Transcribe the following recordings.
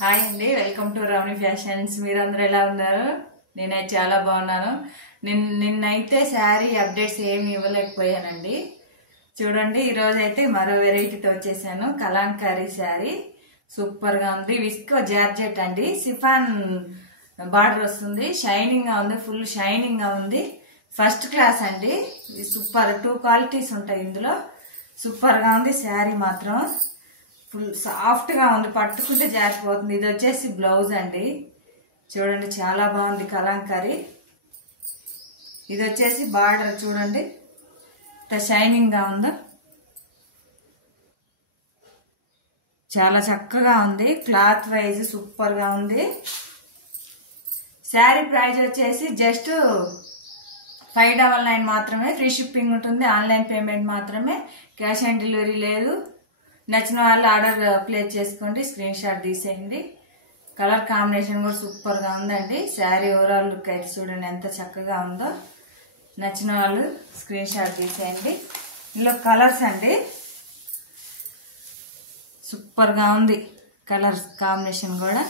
Hi అండి, welcome to Ramani fashions. మీరందరూ ఎలా ఉన్నారు? నేనైతే చాలా బాగున్నాను. నిన్నైతే శారీ అప్డేట్స్ ఏమి ఇవ్వలేకపోయానండి. చూడండి, ఈరోజు అయితే మరో వెరైటీతో వచ్చేసాను. కలాంకారీ శారీ సూపర్ గా ఉంది. విస్కో జార్జెట్ అండి, సిఫాన్ బార్డర్ వస్తుంది. షైనింగ్ గా ఉంది, ఫుల్ షైనింగ్ గా ఉంది. ఫస్ట్ క్లాస్ అండి, సూపర్. 2 క్వాలిటీస్ ఉంటాయి ఇందులో. సూపర్ గా ఉంది శారీ మాత్రం. ఫుల్ సాఫ్ట్ గా ఉంది, పట్టుకుంటే జారిపోతుంది. ఇది వచ్చేసి బ్లౌజ్ అండి. చూడండి, చాలా బాగుంది కలాంకారీ. ఇది వచ్చేసి బార్డర్ చూడండి, ఎంత షైనింగ్ గా ఉందో. చాలా చక్కగా ఉంది. క్లాత్ వైజ్ సూపర్ గా ఉంది. శారీ ప్రైస్ వచ్చేసి జస్ట్ 599 మాత్రమే. ఫ్రీ షిప్పింగ్ ఉంటుంది. ఆన్లైన్ పేమెంట్ మాత్రమే, క్యాష్ ఆన్ డెలివరీ లేదు. నచ్చిన వాళ్ళు ఆర్డర్ ప్లేస్ చేసుకోండి, స్క్రీన్ షాట్ తీసేయండి. కలర్ కాంబినేషన్ కూడా సూపర్ గా ఉందండి. శారీ ఓవరాల్ లుక్ అయితే చూడండి ఎంత చక్కగా ఉందో. నచ్చిన వాళ్ళు స్క్రీన్ షాట్ తీసేయండి. ఇందులో కలర్స్ అండి, సూపర్ గా ఉంది కలర్స్ కాంబినేషన్ కూడా.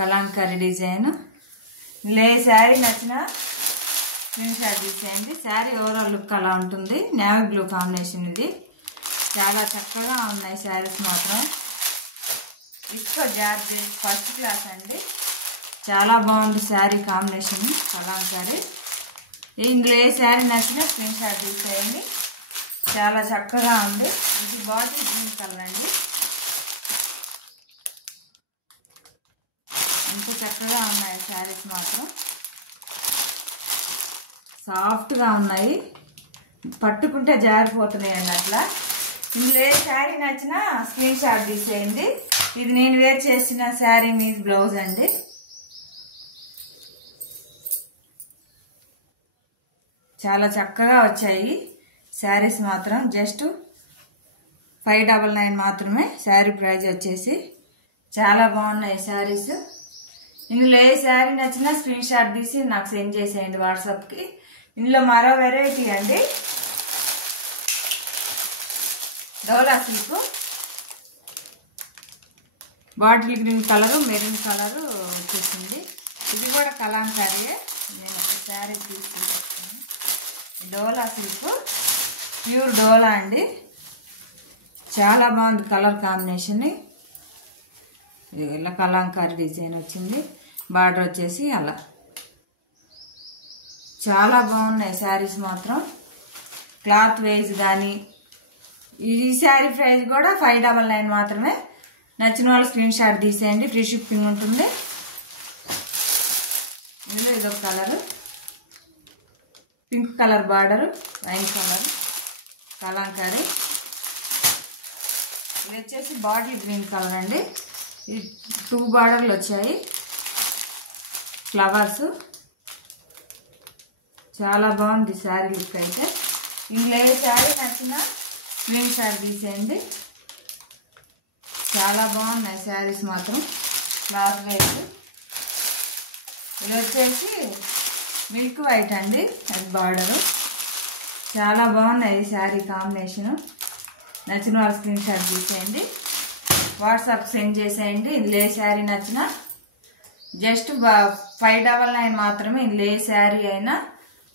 కలాంకారీ డిజైన్. ఇందులో ఏ శారీ నచ్చినా స్క్రీన్ షాట్ తీసేయండి. శారీ ఓవరాల్ లుక్ అలా ఉంటుంది. నేవీ బ్లూ కాంబినేషన్ ఇది. చాలా చక్కగా ఉన్నాయి శారీస్ మాత్రం. విస్కో జార్జెట్ ఫస్ట్ క్లాస్ అండి. చాలా బాగుంది శారీ కాంబినేషన్ కలాంకారీ. ఇందులో ఏ శారీ నచ్చినా స్క్రీన్ షాట్ తీసేయండి. చాలా చక్కగా ఉంది. ఇది బాటిల్ గ్రీన్ కలర్ అండి. ఎంత చక్కగా ఉన్నాయి శారీస్ మాత్రం. సాఫ్ట్గా ఉన్నాయి, పట్టుకుంటే జారిపోతున్నాయండి అట్లా. ఇందులో ఏ శారీ నచ్చినా స్క్రీన్ షాట్ తీసేయండి. ఇది నేను వేర్ చేసిన శారీ మీద బ్లౌజ్ అండి. చాలా చక్కగా వచ్చాయి శారీస్ మాత్రం. జస్ట్ 599 మాత్రమే శారీ ప్రైస్ వచ్చేసి. చాలా బాగున్నాయి శారీస్. ఇందులో ఏ శారీ నచ్చినా స్క్రీన్ షాట్ తీసి నాకు సెండ్ చేసేయండి వాట్సాప్కి. ఇందులో మరో వెరైటీ అండి, Dola silk. Bottle green colour, maroon colour వచ్చేసింది. ఇది కూడా కలాంకారీయే. నేను ఒక శారీ తీసుకుంటాను. డోలా సిల్క్, ప్యూర్ డోలా అండి. చాలా బాగుంది కలర్ కాంబినేషన్. ఇలా కలాంకారీ డిజైన్ వచ్చింది. బార్డర్ వచ్చేసి అలా. చాలా బాగున్నాయి శారీస్ మాత్రం. క్లాత్ వైజ్ కానీ. ఈ శారీ ప్రైస్ కూడా 599 మాత్రమే. నచ్చిన వాళ్ళు స్క్రీన్ షాట్ తీసేయండి. ఫ్రీ షిప్పింగ్ ఉంటుంది. ఇందులో ఇదొక colour, pink colour border, wine colour kalamkari. ఇది వచ్చేసి బాటిల్ గ్రీన్ కలర్ అండి. ఈ 2 బార్డర్లు వచ్చాయి, ఫ్లవర్స్. చాలా బాగుంది శారీ లుక్ అయితే. ఇందులో ఏ శారీ నచ్చినా స్క్రీన్ షాట్ తీసేయండి. చాలా బాగున్నాయి శారీస్ మాత్రం. Cloth wise. ఇది వచ్చేసి మిల్క్ వైట్ అండి, అది బార్డరు. చాలా బాగున్నాయి శారీ కాంబినేషన్. నచ్చిన వాళ్ళు స్క్రీన్ షాట్ తీసేయండి, వాట్సాప్ సెండ్ చేసేయండి. ఇందులో ఏ శారీ నచ్చినా జస్ట్ 599 మాత్రమే. ఇందులో ఏ శారీ అయినా.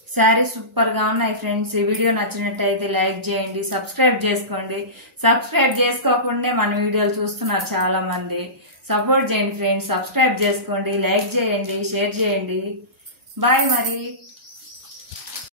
శారీ సూపర్ గా ఉన్నాయి ఫ్రెండ్స్. ఈ వీడియో నచ్చినట్టయితే లైక్ చేయండి, సబ్స్క్రైబ్ చేసుకోండి. సబ్స్క్రైబ్ చేసుకోకుండా మన వీడియోలు చూస్తున్నారు చాలా మంది. సపోర్ట్ చేయండి ఫ్రెండ్స్. సబ్స్క్రైబ్ చేసుకోండి, లైక్ చేయండి, షేర్ చేయండి. బాయ్ మరి.